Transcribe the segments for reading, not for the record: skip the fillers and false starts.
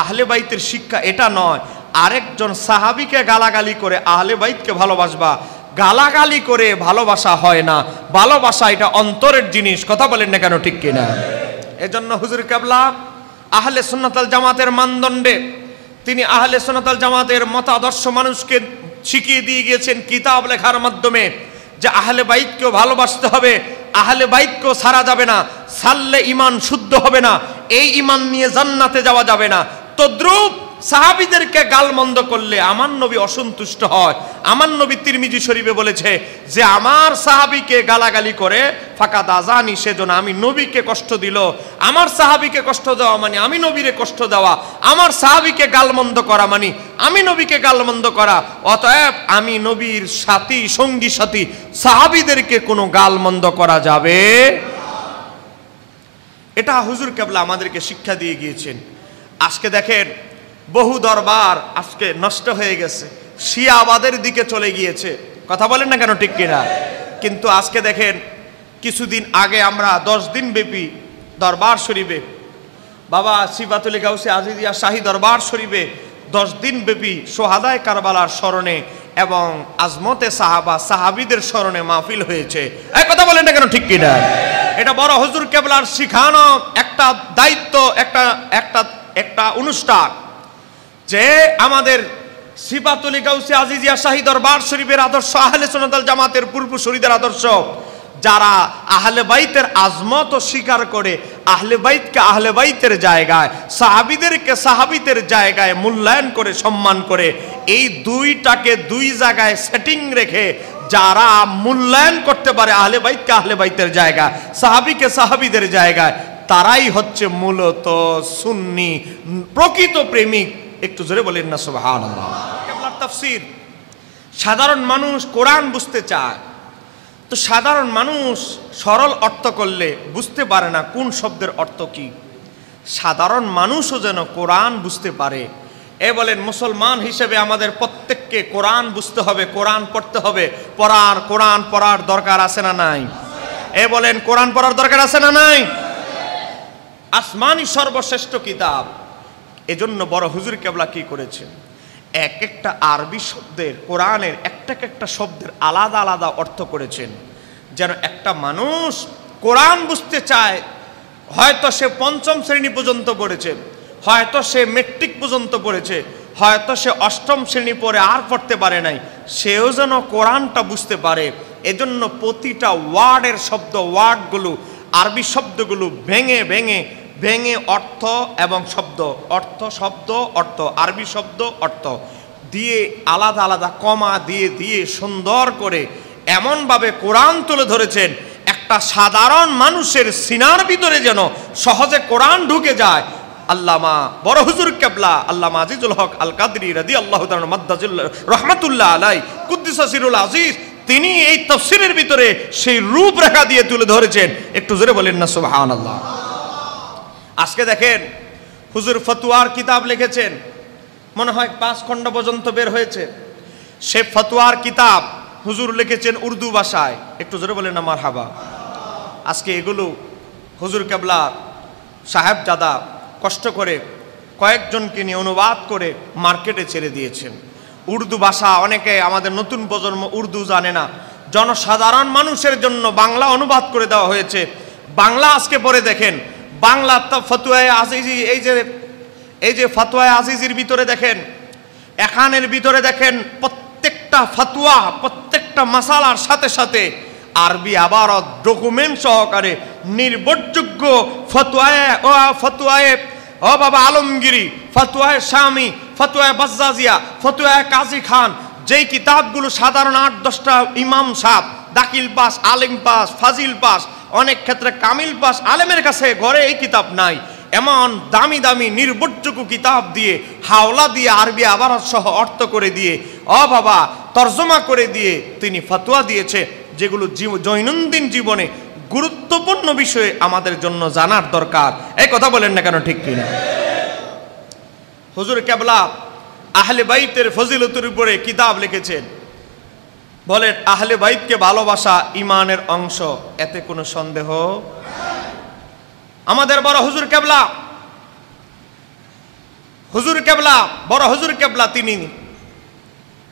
আহলে বাইতের শিক্ষা এটা নয় আরেকজন সাহাবীকে গালাগালি করে আহলে বাইতকে ভালোবাসবা। গালাগালি করে ভালোবাসা হয় না, ভালোবাসা এটা অন্তরের জিনিস। কথা বলেন না কেন, ঠিক কিনা? এজন্য হুজুর কেবলা আহলে সুন্নাত ওয়াল জামাতের মানদণ্ডে তিনি আহলে সুন্নাত ওয়াল জামাতের মতাদর্শ মানুষকে শিখিয়ে দিয়ে গিয়েছেন কিতাব লেখার মাধ্যমে যে আহলে বাইতকেও ভালোবাসতে হবে, আহলে বাইতকেও ছাড়া যাবে না, ছাড়লে ঈমান শুদ্ধ হবে না, এই ঈমান নিয়ে জান্নাতে যাওয়া যাবে না। তদ্রূপ সাহাবীদেরকে গালমন্দ করলে আমার নবী অসন্তুষ্ট হয়। আমার নবী তিরমিজি শরীফে বলেছে যে আমার সাহাবীকে গালাগালি করে ফাকাদ আযানি, সেজন্য আমি নবীকে কষ্ট দিল। আমার সাহাবীকে কষ্ট দেওয়া মানে আমি নবীরে কষ্ট দেওয়া, আমার সাহাবীকে গালমন্দ করা মানে আমি নবীকে গালমন্দ করা। অতএব আমি নবীর সাথী, সঙ্গী সাথী সাহাবীদেরকে কোনো গালমন্দ করা যাবে। এটা হুজুর কেবলা আমাদেরকে শিক্ষা দিয়ে গিয়েছেন। আজকে দেখেন বহু দরবার আজকে নষ্ট হয়ে গেছে, শিয়াবাদের দিকে চলে গিয়েছে। কথা বলেন না কেন, ঠিক কিনা? কিন্তু আজকে দেখেন কিছুদিন আগে আমরা 10 দিন ব্যাপী দরবার শরীফে বাবা সিফাতুল গাউসে আজিজিয়া শাহী দরবার শরীফে 10 দিন ব্যাপী সোহাদায়ে কারবালার স্মরণে এবং আজমতে সাহাবা সাহাবীদের স্মরণে মাহফিল হয়েছে। এই কথা বলেন না কেন, ঠিক কিনা? এটা বড় হুজুর কেবলার শিখানো একটা দায়িত্ব, একটা অনুষ্ঠান যে আমাদের সিফাতুল গাউসে আজিজিয়া শাহী দরবার শরীফের আদর্শ, আহলে সুন্নাত ওয়াল জামাতের পূর্বসূরীদের আদর্শ, যারা আহলে বাইতের আজমত স্বীকার করে আহলে বাইতকে আহলে বাইতের জায়গায়, সাহাবীদেরকে সাহাবীদের জায়গায় মূল্যায়ন করে সম্মান করে, এই দুইটাকে দুই জায়গায় সেটিং রেখে যারা মূল্যায়ন করতে পারে আহলে বাইতকে আহলে বাইতের জায়গায়, সাহাবীকে সাহাবীদের জায়গায়, তারাই হচ্ছে মূলত সুন্নি প্রকৃত প্রেমিক। একটু জোরে বলেন না সুবহানাল্লাহ। কেবলার তাফসীর সাধারণ মানুষ কোরআন বুঝতে চায়, তো সাধারণ মানুষ সরল অর্থ করলে বুঝতে পারে না কোন শব্দের অর্থ কি। সাধারণ মানুষও যেন কোরআন বুঝতে পারে। বলেন মুসলমান হিসেবে আমাদের প্রত্যেককে কোরআন বুঝতে হবে, কোরআন পড়তে হবে। কোরআন পড়ার দরকার আছে না নাই? বলেন কোরআন পড়ার দরকার আছে না নাই? আসমানি সর্বশ্রেষ্ঠ কিতাব। এজন্য বড় হুজুর কেবলা কি করেছেন, এক একটা আরবি শব্দের, কোরআনের একটা শব্দের আলাদা আলাদা অর্থ করেছেন, যেন একটা মানুষ কোরআন বুঝতে চায়, হয়তো সে 5ম শ্রেণী পর্যন্ত পড়েছে, হয়তো সে মেট্রিক পর্যন্ত পড়েছে, হয়তো সে 8ম শ্রেণী পড়ে আর পড়তে পারে নাই, সেও যেন কোরআনটা বুঝতে পারে। এজন্য প্রতিটা ওয়ার্ডের শব্দ, ওয়ার্ডগুলো, আরবি শব্দগুলো ভেঙে ভেঙে ভেঙে অর্থ এবং শব্দ, অর্থ শব্দ অর্থ, আরবি শব্দ অর্থ দিয়ে আলাদা আলাদা কমা দিয়ে দিয়ে সুন্দর করে এমনভাবে কোরআন তুলে ধরেছেন, একটা সাধারণ মানুষের সিনার ভিতরে যেন সহজে কোরআন ঢুকে যায়। আল্লামা বড় হুজুর কেবলা আল্লামা আজিজুল হক আল কাদরি রাদিয়াল্লাহু তাআলা মাদ্দাজিল রাহমাতুল্লাহ আলাই কুদ্দিসা সিরুল আজিজ, তিনি এই তাফসীরের ভিতরে সেই রূপরেখা দিয়ে তুলে ধরেছেন। একটু জোরে বলেন না সুবহানাল্লাহ। আজকে দেখেন হুজুর ফতোয়ার কিতাব লিখেছেন, মনে হয় 5 খণ্ড পর্যন্ত বের হয়েছে। সে ফতোয়ার কিতাব হুজুর লিখেছেন উর্দু ভাষায়। একটু জোরে বলেন না মারহাবা। আজকে এগুলো হুজুর কেবলা সাহেবজাদা কষ্ট করে কয়েকজনকে নিয়ে অনুবাদ করে মার্কেটে ছেড়ে দিয়েছেন। উর্দু ভাষা অনেকে আমাদের নতুন প্রজন্ম উর্দু জানে না, জনসাধারণ মানুষের জন্য বাংলা অনুবাদ করে দেওয়া হয়েছে। বাংলা আজকে পড়ে দেখেন, বাংলা ফতোয়ায়ে আজিজি, এই যে ফতোয়ায়ে আজিজির ভিতরে দেখেন, এখানের ভিতরে দেখেন প্রত্যেকটা ফতোয়া, প্রত্যেকটা মাসালার সাথে সাথে আরবি আবারত ডকুমেন্ট সহকারে নির্ভরযোগ্য ফতোয়ায়ে ও বাবা আলমগিরি, ফতোয়ায়ে শামি, ফতোয়ায়ে বাজ্জাজিয়া, ফতোয়ায়ে কাজী খান, যেই কিতাবগুলো সাধারণ 8-10টা ইমাম সাহেব, দাখিল পাস, আলিম পাস, ফাজিল পাস, অনেক ক্ষেত্রে কামিল পাস আলেমের কাছে ঘরে এই কিতাব নাই, এমন দামি দামি নির্ভরযোগ্য কিতাব দিয়ে, হাওলা দিয়ে, আরবি আবারত সহ অর্থ করে দিয়ে, বাবা তর্জমা করে দিয়ে তিনি ফতোয়া দিয়েছে, যেগুলো দৈনন্দিন জীবনে গুরুত্বপূর্ণ বিষয়ে আমাদের জন্য জানার দরকার। এই কথা বলেন না কেন, ঠিক কিনা? হুজুর কেবলা আহলে বাইতের ফজিলতের উপরে কিতাব লিখেছেন, বলেন আহলে বাইতকে ভালোবাসা ঈমানের অংশ, এতে কোনো সন্দেহ। আমাদের বড় হুজুর কেবলা হুজুর কেবলা, বড় হুজুর কেবলা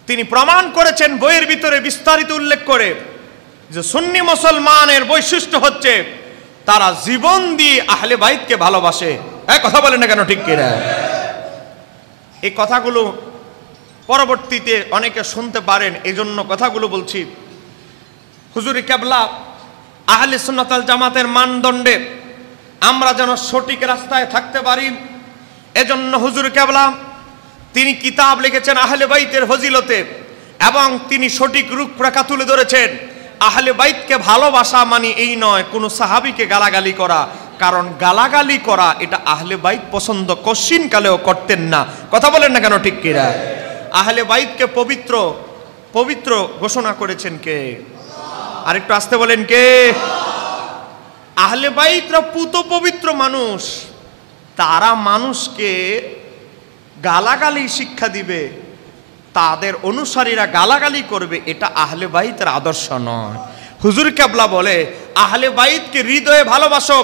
তিনি প্রমাণ করেছেন বইয়ের ভিতরে বিস্তারিত উল্লেখ করে যে সুন্নি মুসলমানের বৈশিষ্ট্য হচ্ছে তারা জীবন দিয়ে আহলে বাইতকে ভালোবাসে। কথা বলেন না কেন, ঠিক কিনা? এই কথাগুলো পরবর্তীতে অনেকে শুনতে পারেন, এই জন্য কথাগুলো বলছি। হুজুর কেবলা আহলে সুন্নাত ওয়াল জামাতের মানদণ্ডে আমরা যেন সঠিক রাস্তায় থাকতে পারি, এজন্য হুজুর কেবলা তিনি কিতাব লিখেছেন আহলে বাইতের ফজিলতে, এবং তিনি সঠিক রূপরেখা তুলে ধরেছেন। আহলে বাইতকে ভালোবাসা মানে এই নয় কোনো সাহাবীকে গালাগালি করা, কারণ গালাগালি করা এটা আহলে বাইত পছন্দ কশিন কালেও করতেন না। কথা বলেন না কেন, ঠিক কিনা? আহলে বাইতকে পবিত্র পবিত্র ঘোষণা করেছেন কে? আরেকটু আসতে বলেন কে? আহলে বাইতরা পুত পবিত্র মানুষ, তারা মানুষকে গালাগালি শিক্ষা দিবে, তাদের অনুসারীরা গালাগালি করবে, এটা আহলে বাইতের আদর্শ নয়। হুজুর কেবলা বলে আহলে বাইতকে হৃদয়ে ভালোবাসো,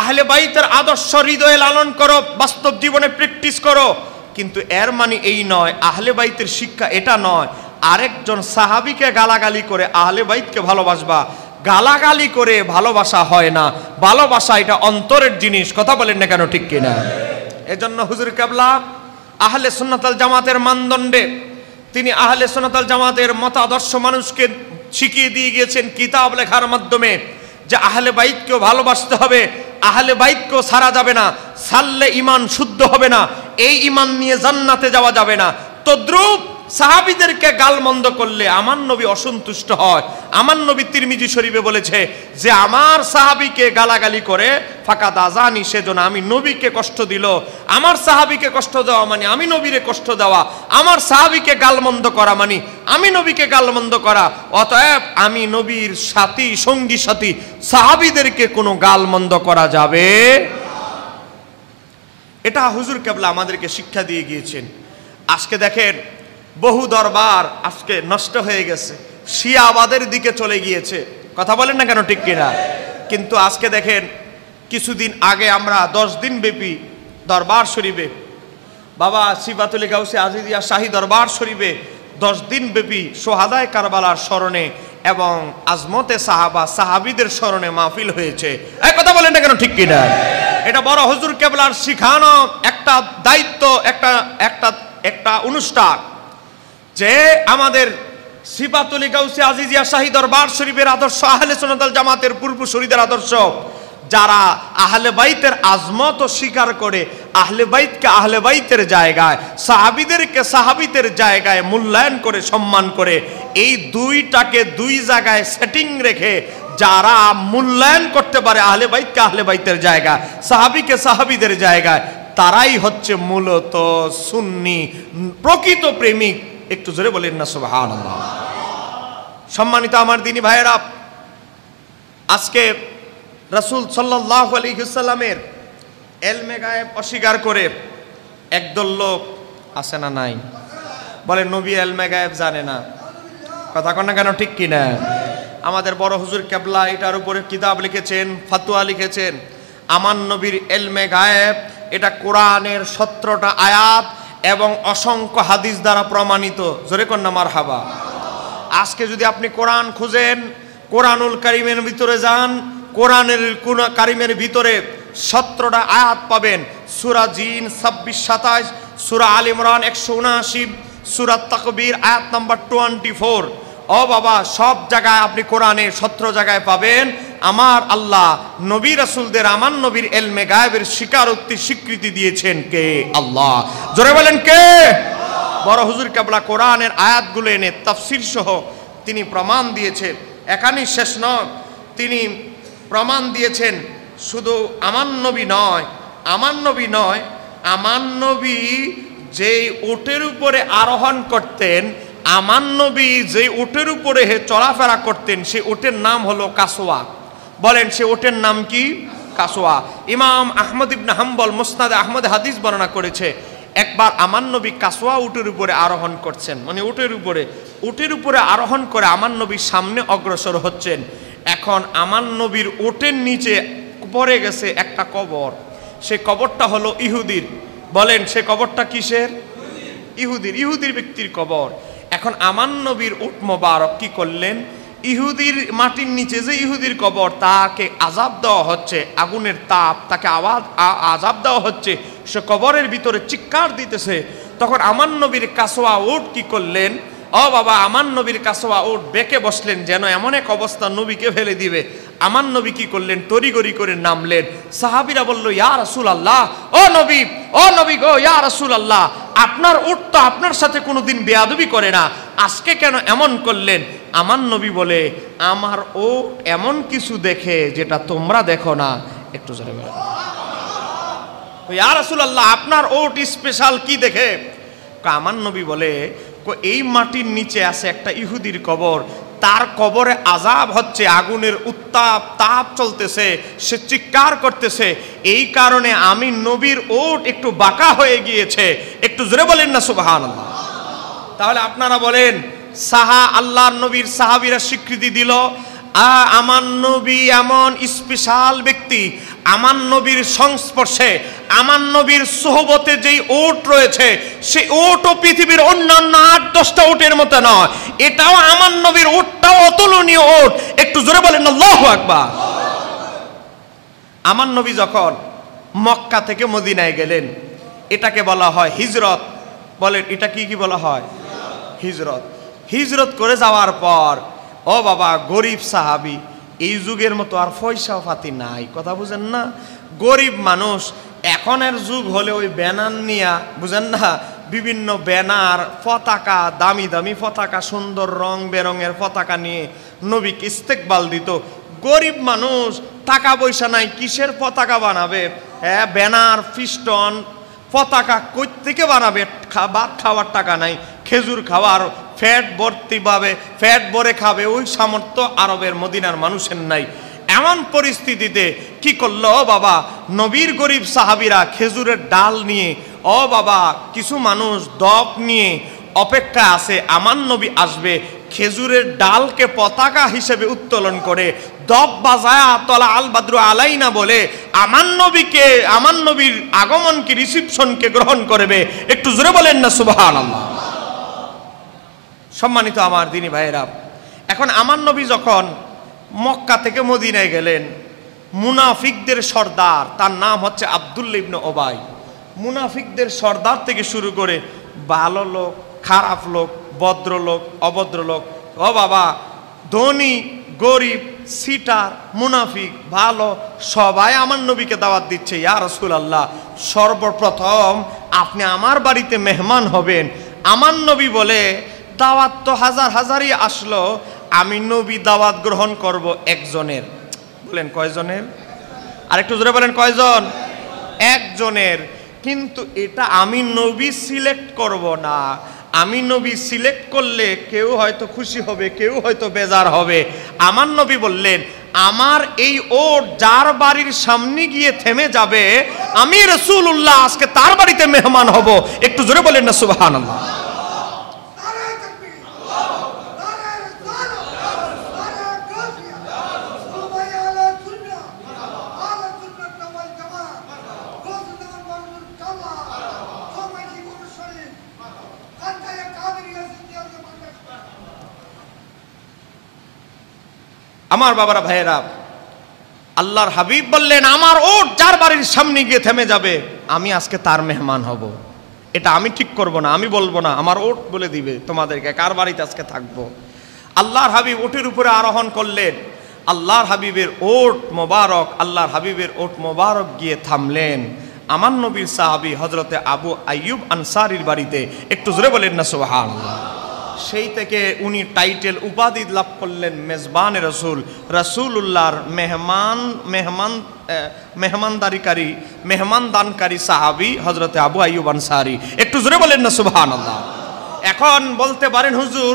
আহলে বাইতের আদর্শ হৃদয়ে লালন করো, বাস্তব জীবনে প্র্যাকটিস করো, কিন্তু এর মানে এই নয়, আহলে বাইতের শিক্ষা এটা নয় আরেকজন সাহাবীকে গালাগালি করে আহলে বাইতকে ভালোবাসবা। গালাগালি করে ভালোবাসা হয় না, ভালোবাসা এটা অন্তরের জিনিস। কথা বলেন না কেন, ঠিক কিনা? এজন্য হুজুর কেবলা আহলে সুন্নাত ওয়াল জামাতের মানদণ্ডে তিনি আহলে সুন্নাত ওয়াল জামাতের মতাদর্শ মানুষকে শিখিয়ে দিয়ে গিয়েছেন কিতাব লেখার মাধ্যমে যে আহলে বাইতকেও ভালোবাসতে হবে, আহলে বাইতকেও ছাড়া যাবে না, ছাড়লে ঈমান শুদ্ধ হবে না, এই ঈমান নিয়ে জান্নাতে যাওয়া যাবে না। তদ্রূপ সাহাবীদেরকে গালমন্দ করলে আমার নবী অসন্তুষ্ট হয়। আমার নবী তিরমিজি শরীফে বলেছে যে আমার সাহাবীকে গালাগালি করে ফাকাদ আযানি, সেজন্য আমি নবীকে কষ্ট দিল। আমার সাহাবীকে কষ্ট দেওয়া মানে আমি নবীরে কষ্ট দেওয়া, আমার সাহাবীকে গালমন্দ করা মানে আমি নবীকে গালমন্দ করা। অতএব আমি নবীর সাথী, সঙ্গী সাথী সাহাবীদেরকে কোনো গালমন্দ করা যাবে। এটা হুজুর কেবলা আমাদেরকে শিক্ষা দিয়ে গিয়েছেন। আজকে দেখেন বহু দরবার আজকে নষ্ট হয়ে গেছে, শিয়াবাদের দিকে চলে গিয়েছে। কথা বলেন না কেন, ঠিক কিনা? কিন্তু আজকে দেখেন কিছুদিন আগে আমরা 10 দিন ব্যাপী দরবার শরীফে বাবা সিফাতুল গাউসে আজিজিয়া শাহী দরবার শরীফে 10 দিন ব্যাপী সোহাদায়ে কারবালার স্মরণে এবং আজমতে সাহাবা সাহাবীদের স্মরণে মাহফিল হয়েছে। এই কথা বলেন না কেন, ঠিক কিনা? এটা বড় হুজুর কেবলার শিখানো একটা দায়িত্ব, একটা অনুষ্ঠান যে আমাদের সিফাতুল গাউসে আজিজিয়া শাহী দরবার শরীফের আদর্শ, আহলে সুন্নাত ওয়াল জামাতের পূর্বসূরীদের আদর্শ, যারা আহলে বাইতের আজমত স্বীকার করে আহলে বাইতকে আহলে বাইতের জায়গায়, সাহাবীদেরকে সাহাবীদের জায়গায় মূল্যায়ন করে সম্মান করে, এই দুইটাকে দুই জায়গায় সেটিং রেখে যারা মূল্যায়ন করতে পারে আহলে বাইতকে আহলে বাইতের জায়গায়, সাহাবীকে সাহাবীদের জায়গায়, তারাই হচ্ছে মূলত সুন্নি প্রকৃত প্রেমিক। একটু জোরে বলেন না সুবহানাল্লাহ। সম্মানিত আমার দিনী ভাইয়েরা, আজকে রাসূল সাল্লাল্লাহু আলাইহি ওয়াসাল্লামের ইলমে গায়েব অস্বীকার করে একদল লোক আছে না নাই? বলে নবী ইলমে গায়েব জানে না। কথা কন না কেন, ঠিক কিনা? আমাদের বড় হুজুর কেবলা এটার উপরে কিতাব লিখেছেন, ফতোয়া লিখেছেন। আমার নবীর ইলমে গায়েব এটা কোরআনের 17টা আয়াত এবং অসংখ্য হাদিস দ্বারা প্রমাণিত। জোরে কন না মারহাবা। আজকে যদি আপনি কোরআন খুঁজেন, কোরআনুল কারীমের ভিতরে যান, কোরআনের কারীমের ভিতরে 17টা আয়াত পাবেন। সূরা জিন 26-27, সূরা আল ইমরান 179, সূরা তাকবীর আয়াত নাম্বার 24। ও বাবা, সব জায়গায় আপনি কোরআনে 17 জায়গায় পাবেন আমার আল্লাহ নবী রাসূলদের আমার নবীর ইলমে গায়েবের স্বীকৃতি দিয়েছেন কে? আল্লাহ। জোরে বলেন কে? বড় হুজুর কেবলা কোরআনের আয়াতগুলো এনে তাফসীর সহ তিনি প্রমাণ দিয়েছেন। এখানেই শেষ নয়, তিনি প্রমাণ দিয়েছেন শুধু আমার নবী নয়, আমার নবী যেই উটের উপরে আরোহণ করতেন, আমার নবী যে উটের উপরে চলাফেরা করতেন, সেই উটের নাম হলো কাসওয়া। বলেন সে উটের নাম কি? কাসওয়া। ইমাম আহমদ ইবনে হাম্বল মুসনাদে আহমদ হাদিস বর্ণনা করেছে, একবার আমার নবী কাসওয়া উটের উপরে আরোহণ করছেন, মানে উটের উপরে আরোহণ করে আমার নবীর সামনে অগ্রসর হচ্ছেন। এখন আমার নবীর উটের নিচে পড়ে গেছে একটা কবর, সেই কবরটা হলো ইহুদির। বলেন সে কবরটা কিসের? ইহুদির, ইহুদির ব্যক্তির কবর। এখন আমার নবীর উট মোবারক কি করলেন? ইহুদির মাটির নিচে যে ইহুদির কবর, তাকে আযাব দেওয়া হচ্ছে, আগুনের তাপ, তাকে আযাব দেওয়া হচ্ছে, সে কবরের ভিতরে চিৎকার দিতেছে। তখন আমার নবীর কাসওয়া উট কি করলেন? ও বাবা, আমার নবীর কাসওয়া উট বেঁকে বসলেন, যেন এমন এক অবস্থা নবীকে ফেলে দিবে। আমার নবী কি করলেন? তড়িগড়ি করে নামলেন। সাহাবীরা বলল, ইয়া রাসূলুল্লাহ, ও নবী, ও নবী গো, ইয়া রাসূলুল্লাহ, আপনার উট তো আপনার সাথে কোনোদিন বেয়াদবি করে না, আজকে কেন এমন করলেন? আমার নবী বলে, আমার উট এমন কিছু দেখে যেটা তোমরা দেখো না। একটু জোরে বলেন, ইয়া রাসূলুল্লাহ, আপনার উট স্পেশাল কি দেখে? আমার নবী বলে, এই মাটির নিচে আছে একটা ইহুদির কবর, তার কবরে আযাব হচ্ছে, আগুনের উত্তাপ তাপ চলতেছে, সে চিৎকার করতেছে, এই কারণে আমি নবীর ওট একটু বাঁকা হয়ে গিয়েছে। একটু জোরে বলেন না সুবহানাল্লাহ। তাহলে আপনারা বলেন, আল্লাহর নবীর সাহাবীরা স্বীকৃতি দিল, আমার নবী এমন স্পেশাল ব্যক্তি, আমার নবীর সংস্পর্শে, আমার নবীর সোহবতে যেই ওট রয়েছে, সেই ওটও পৃথিবীর অন্যান্য 8-10টা ওটের মতো নয়, এটাও আমার নবীর ওটটাও অতুলনীয় ওট। একটু জোরে বলেন আল্লাহু আকবার। আমার নবী যখন মক্কা থেকে মদিনায় গেলেন, এটাকে বলা হয় হিজরত। বলেন এটা কি কি বলা হয়? হিজরত। হিজরত করে যাওয়ার পর, ও বাবা, গরিব সাহাবী, এই যুগের মতো আর পয়সা পাতি নাই, কথা বুঝেন না, গরিব মানুষ। এখনের যুগ হলে ওই ব্যানার নিয়া, বুঝেন না, বিভিন্ন ব্যানার, পতাকা, দামি দামি পতাকা, সুন্দর রং বেরঙের পতাকা নিয়ে নবীকে ইস্তেকবাল দিত। গরিব মানুষ, টাকা পয়সা নাই, কিসের পতাকা বানাবে? হ্যাঁ, ব্যানার, ফিস্টন, পতাকা কই থেকে বানাবে? ভাত খাওয়ার টাকা নাই, খেজুর খাওয়ার, ফ্যাট ভর্তি পাবে, ফ্যাট ভরে খাবে, ওই সামর্থ্য আরবের মদিনার মানুষের নাই। এমন পরিস্থিতিতে কি করলো বাবা, নবীর গরিব সাহাবীরা খেজুরের ডাল নিয়ে, ও বাবা, কিছু মানুষ দপ নিয়ে অপেক্ষা আছে, আমার নবী আসবে। খেজুরের ডালকে পতাকা হিসেবে উত্তোলন করে দপ বাজায়া তলা আল বাদরু আলাইনা বলে আমার নবীকে, আমার নবীর আগমনকে, রিসিপশনকে গ্রহণ করবে। একটু জোরে বলেন না সুবহানাল্লাহ। সম্মানিত আমার দিনী ভাইয়েরা, এখন আমার নবী যখন মক্কা থেকে মদিনায় গেলেন, মুনাফিকদের সর্দার, তার নাম হচ্ছে আব্দুল্লাহ ইবনে ওবাই, মুনাফিকদের সর্দার থেকে শুরু করে ভালো লোক, খারাপ লোক, ভদ্রলোক, অভদ্রলোক, ও বাবা, ধনী গরিব, সিটার, মুনাফিক, ভালো, সবাই আমার নবীকে দাওয়াত দিচ্ছে, ইয়া রাসূলুল্লাহ, সর্বপ্রথম আপনি আমার বাড়িতে মেহমান হবেন। আমার নবী বলে, দাওয়াত তো হাজার হাজারই আসলো, আমি নবী দাওয়াত গ্রহণ করব একজনের। বলেন কয়জনের? আরেকটু জোরে বলেন কয়জন? একজনের। কিন্তু এটা আমি নবী সিলেক্ট করব না। আমি নবী সিলেক্ট করলে কেউ হয়তো খুশি হবে, কেউ হয়তো বেজার হবে। আমার নবী বললেন, আমার এই ওট যার বাড়ির সামনে গিয়ে থেমে যাবে, আমি রাসূলুল্লাহ আজকে তার বাড়িতে মেহমান হব। একটু জোরে বলেন না সুবহানাল্লাহ। আমার বাবারা, ভাইয়েরা, আল্লাহর হাবিব বললেন, আমার ওট যার বাড়ির সামনে গিয়ে থেমে যাবে, আমি আজকে তার মেহমান হব। এটা আমি ঠিক করব না, আমি বলবো না, আমার ওট বলে দিবে তোমাদেরকে কার বাড়িতে আজকে থাকবো। আল্লাহর হাবিব ওটের উপরে আরোহণ করলেন। আল্লাহর হাবিবের ওট মোবারক, আল্লাহর হাবিবের ওট মোবারক গিয়ে থামলেন আমার নবীর সাহাবী হযরতে আবু আইয়ুব আনসারীর বাড়িতে। একটু জোরে বলেন না সুবহানাল্লাহ। সেই থেকে উনি টাইটেল, উপাধি লাভ করলেন মেজবানে রসুল, রাসূলুল্লাহর মেহমানদানকারী সাহাবী হযরতে আবু আইয়ুব আনসারী। একটু জোরে বলেন না সুবহানাল্লাহ। এখন বলতে পারেন, হুজুর,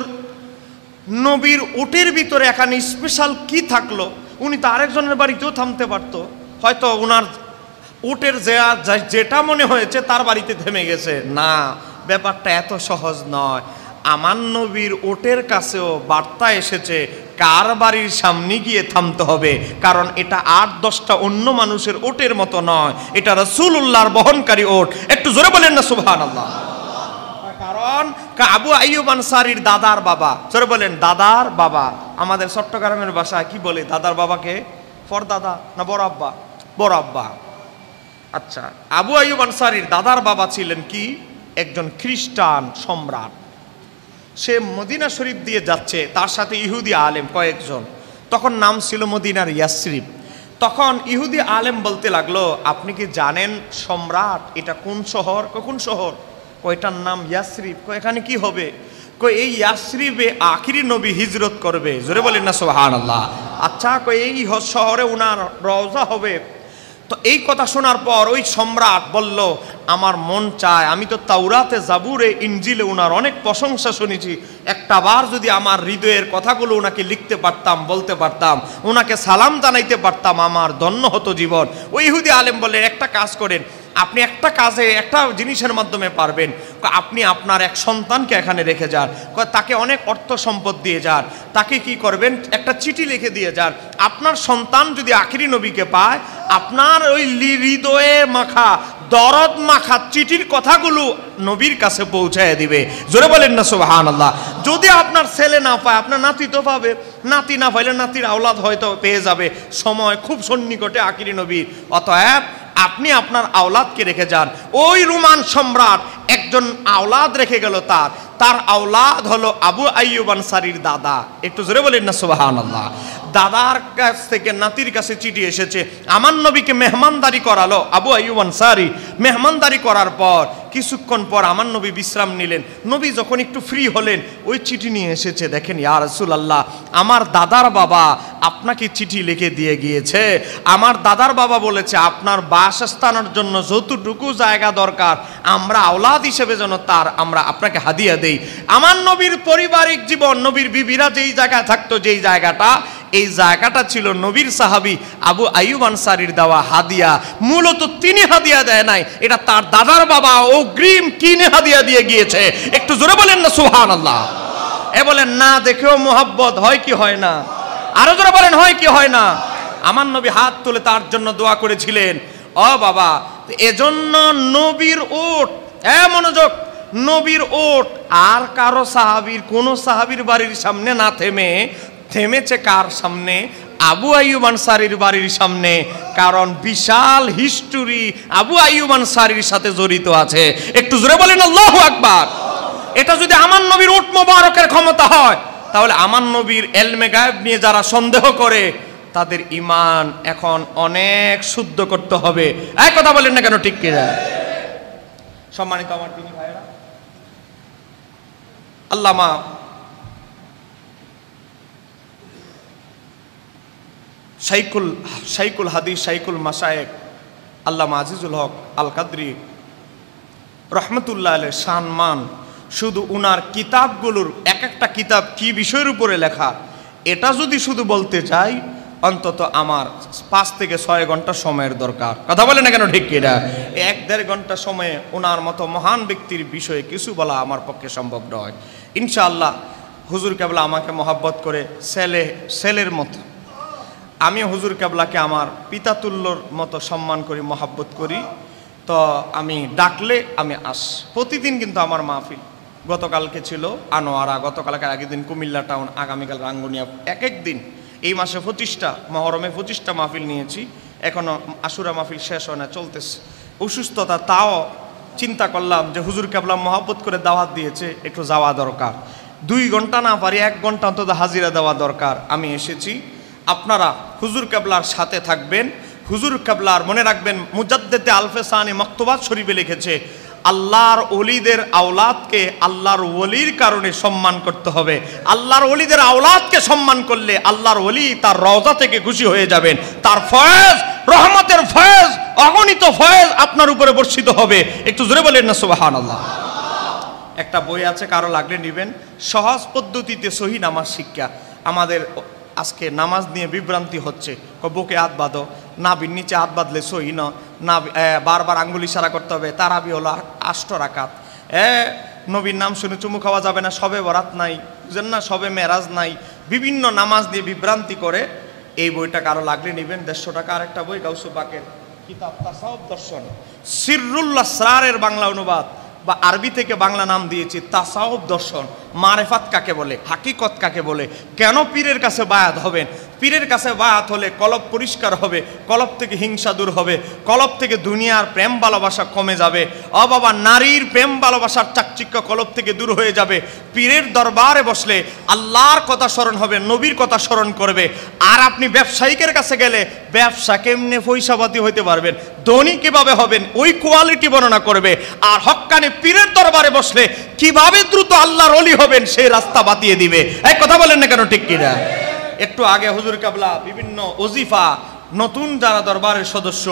নবীর উটের ভিতরে এখানে স্পেশাল কি থাকলো? উনি তো আরেকজনের বাড়িতেও থামতে পারতো, হয়তো ওনার উটের যেটা মনে হয়েছে তার বাড়িতে থেমে গেছে। না, ব্যাপারটা এত সহজ নয়। আমার নবীর ওটের কাছেও বার্তা এসেছে কার বাড়ির সামনে গিয়ে থামতে হবে, কারণ এটা 8-10টা অন্য মানুষের ওটের মতো নয়, এটা রাসূলুল্লাহর বহনকারী ওট। একটু জোরে বলেন না সুবহানাল্লাহ। কারণ আবু আইয়ুব আনসারীর দাদার বাবা, জোরে বলেন দাদার বাবা। আমাদের চট্টগ্রামের ভাষায় কি বলে দাদার বাবাকে? পরদাদা না বড় আব্বা? বড় আব্বা। আচ্ছা, আবু আইয়ুব আনসারীর দাদার বাবা ছিলেন কি? একজন খ্রিস্টান সম্রাট। সে মদিনা শরীফ দিয়ে যাচ্ছে, তার সাথে ইহুদি আলেম কয়েকজন। তখন নাম ছিল মদিনার ইয়াসরিব। তখন ইহুদি আলেম বলতে লাগলো, আপনি কি জানেন সম্রাট এটা কোন শহর? কোন শহর? কয়টার নাম ইয়াসরিব। এখানে কি হবে? এই ইয়াসরিবে আখিরি নবী হিজরত করবে। জোরে বলেন না সুবহানাল্লাহ। আচ্ছা, এই শহরে উনার রওজা হবে। তো এই কথা শোনার পর ওই সম্রাট বলল, আমার মন চায়, আমি তো তাওরাতে, জাবুরে, ইনজিলে উনার অনেক প্রশংসা শুনেছি, একটা বার যদি আমার হৃদয়ের কথাগুলো ওনাকে লিখতে পারতাম, বলতে পারতাম, ওনাকে সালাম জানাইতে পারতাম, আমার ধন্য হতো জীবন। ওই ইহুদি আলেম বললেন, একটা কাজ করেন, আপনি একটা কাজে একটা জিনিসের মাধ্যমে পারবেন, আপনি আপনার এক সন্তানকে এখানে রেখে যান, তাকে অনেক অর্থ সম্পদ দিয়ে যান, তাকে কি করবেন, একটা চিঠি লিখে দিয়ে যান, আপনার সন্তান যদি আখিরি নবীকে পায়, আপনার ওই হৃদয়ে মাখা, দরদ মাখা চিঠির কথাগুলো নবীর কাছে পৌঁছায় দিবে। জোরে বলেন না সুবহানাল্লাহ। যদি আপনার ছেলে না পায়, আপনার নাতি তো পাবে, নাতি না পাইলে নাতির আওলাদ হয়তো পেয়ে যাবে, সময় খুব সন্নিকটে আখিরি নবীর। অতএব আপনি আপনার আওলাদকে রেখে যান। ওই রোমান সম্রাট একজন আওলাদ রেখে গেল, তার আওলাদ হলো আবু আইয়ুব আনসারীর দাদা। একটু জোরে বলেন না সুবহানাল্লাহ। দাদার কাছ থেকে নাতির কাছে চিঠি এসেছে, আমার নবীকে মেহমানদারি করালো আবু আইয়ুব আনসারী। মেহমানদারি করার পর কিছুক্ষণ পর আমার নবী বিশ্রাম নিলেন। নবী যখন একটু ফ্রি হলেন, ওই চিঠি নিয়ে এসেছে, দেখেন ইয়া রাসূলুল্লাহ, আমার দাদার বাবা আপনাকে চিঠি লিখে দিয়ে গিয়েছে। আমার দাদার বাবা বলেছে আপনার বাসস্থানের জন্য যতটুকু জায়গা দরকার আমরা আওলাদ হিসেবে যেন আমরা আপনাকে হাদিয়া দেই। আমার নবীর পারিবারিক জীবন, নবীর বিবিরা যেই জায়গায় থাকতো, যেই জায়গাটা, এই জায়গাটা ছিল নবীর সাহাবী আবু আইয়ুব আনসারীর দেওয়া হাদিয়া। মূলত তিনি হাদিয়া দেয় নাই, এটা তার দাদার বাবা অগ্রিম কিনে হাদিয়া দিয়ে গিয়েছে। একটু জোরে বলেন না সুবহানাল্লাহ। এ বলেন না দেখেও মোহাব্বত হয় কি হয় না? আরো জোরে বলেন হয় কি হয় না? আমার নবী হাত তুলে তার জন্য দোয়া করেছিলেন। ও বাবা, এজন্য নবীর ওট, মনোযোগ, নবীর ওট আর কারো সাহাবীর, কোন সাহাবীর বাড়ির সামনে না থেমেছে কার সামনে? আবু আইয়ুব আনসারীর বাড়ির সামনে। কারণ বিশাল হিস্টোরি আবু আইয়ুব আনসারীর সাথে জড়িত আছে। একটু জোরে বলেন আল্লাহু আকবার। এটা যদি আমার নবীর উট মোবারকের ক্ষমতা হয়, তাহলে আমার নবীর এলমে গায়েব নিয়ে যারা সন্দেহ করে, তাদের ঈমান এখন অনেক শুদ্ধ করতে হবে। এক কথা বলেন না কেন? ঠিক কি না? সম্মানিত আমার দিনী ভাইরা, আল্লামা শাইখুল হাদিস, শাইখুল মাশায়েখ আল্লামা আজিজুল হক আল কাদরি রহমতুল্লাহ আলাইহির সম্মান, শুধু উনার কিতাবগুলোর এক একটা কিতাব কি বিষয়ের উপরে লেখা, এটা যদি শুধু বলতে চাই, অন্তত আমার 5 থেকে 6 ঘন্টা সময়ের দরকার। কথা বলে না কেন? ঠিক কিনা? 1-1.5 ঘন্টা সময়ে ওনার মতো মহান ব্যক্তির বিষয়ে কিছু বলা আমার পক্ষে সম্ভব নয়। ইনশাআল্লাহ হুজুর কেবলা আমাকে মহব্বত করে ছেলের মতো, আমি হুজুর কেবলাকে আমার পিতাতুল্যর মতো সম্মান করি, মহব্বত করি। তো আমি ডাকলে আমি প্রতিদিন কিন্তু আমার মাহফিল, গতকালকে ছিল আনোয়ারা, গতকালকে আগের দিন কুমিল্লা টাউন, আগামীকাল রাঙ্গুনিয়া, এক দিন। এই মাসে 25টা, মহরমে 25টা মাহফিল নিয়েছি, এখনো আশুরা মাহফিল শেষ হয় না, চলতেছে। অসুস্থতা, তাও চিন্তা করলাম যে হুজুর কেবলা মহব্বত করে দাওয়াত দিয়েছে, একটু যাওয়া দরকার। 2 ঘন্টা না পারি 1 ঘন্টা অন্তত হাজিরা দেওয়া দরকার। আমি এসেছি, আপনারা হুজুর কেবলার সাথে থাকবেন। হুজুর কেবলার মনে রাখবেন, মুজাদ্দেদে আলফেসানি মক্তবাত শরীফে লিখেছে, আল্লাহর ওলিদের আওলাদকে আল্লাহর ওলির কারণে সম্মান করতে হবে। আল্লাহর ওলিদের আওলাদকে সম্মান করলে আল্লাহর ওলি তার রওজা থেকে খুশি হয়ে যাবেন, তার ফয়েজ, রহমতের ফয়েজ, অগণিত ফয়েজ আপনার উপরে বর্ষিত হবে। একটু জোরে বলেন না সুবহানাল্লাহ। একটা বই আছে, কারো লাগলে নেবেন, সহজ পদ্ধতিতে সহি নামাজ শিক্ষা। আমাদের আজকে নামাজ নিয়ে বিভ্রান্তি হচ্ছে, বুকে হাত বাঁধো, নাভির নিচে হাত বাঁধলে সহি না, বারবার আঙ্গুল ইশারা করতে হবে, তারাবি হলো 8 রাকাত, নবীর নাম শুনে চুমু খাওয়া যাবে না, শবে বরাত নাই, বুঝেন না, শবে মেরাজ নাই, বিভিন্ন নামাজ দিয়ে বিভ্রান্তি করে। এই বইটা কারো লাগলে নেবেন, 150 টাকা। আরেকটা বই গাউসুল পাকের কিতাব তাসাউফ দর্শন, সিররুল আসরারের বাংলা অনুবাদ বা আরবি থেকে বাংলা নাম দিয়েছি তাসাউফ দর্শন। মারেফাত কাকে বলে, হাকিকত কাকে বলে, কেন পীরের কাছে বায়াত হবেন, পীরের কাছে বায়াত হলে কলব পরিষ্কার হবে, কলব থেকে হিংসা দূর হবে, কলব থেকে দুনিয়ার প্রেম ভালোবাসা কমে যাবে। ও বাবা, নারীর প্রেম ভালোবাসার চাকচিক্য কলব থেকে দূর হয়ে যাবে। পীরের দরবারে বসলে আল্লাহর কথা স্মরণ হবে, নবীর কথা স্মরণ করবে। আর আপনি ব্যবসায়িকের কাছে গেলে ব্যবসা কেমনে পয়সাপাতি হইতে পারবেন, ধনী কিভাবে হবেন, ওই কোয়ালিটি বর্ণনা করবে। আর হক্কানি পীরের দরবারে বসলে কিভাবে দ্রুত আল্লাহর ওলি হবেন সেই রাস্তা বাতিয়ে দিবে। এক কথা বলেন না কেন, ঠিক কিনা? একটু আগে হুজুর কেবলা বিভিন্ন ওজিফা, নতুন যারা দরবারের সদস্য,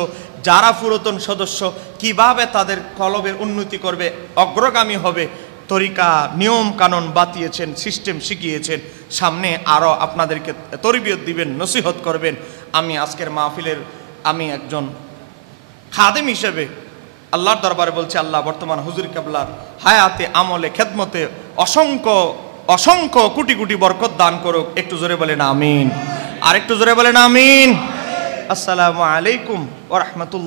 যারা পুরাতন সদস্য, কিভাবে তাদের কলবের উন্নতি করবে, অগ্রগামী হবে, তরিকা নিয়ম কানুন বাতিয়েছেন, সিস্টেম শিখিয়েছেন। সামনে আরও আপনাদেরকে তরবিয়ত দিবেন, নসিহত করবেন। আমি আজকের মাহফিলের আমি একজন খাদেম হিসেবে আল্লাহর দরবারে বলছি, আল্লাহ বর্তমান হুজুর কেবলার হায়াতে, আমলে, খেদমতে অসংখ্য অসংখ্য কোটি কোটি বরকত দান করুক। একটু জোরে বলেন আমিন, আর একটু জোরে বলেন আমিন। আসসালামু আলাইকুম ওয়া রাহমাতুল্লাহ।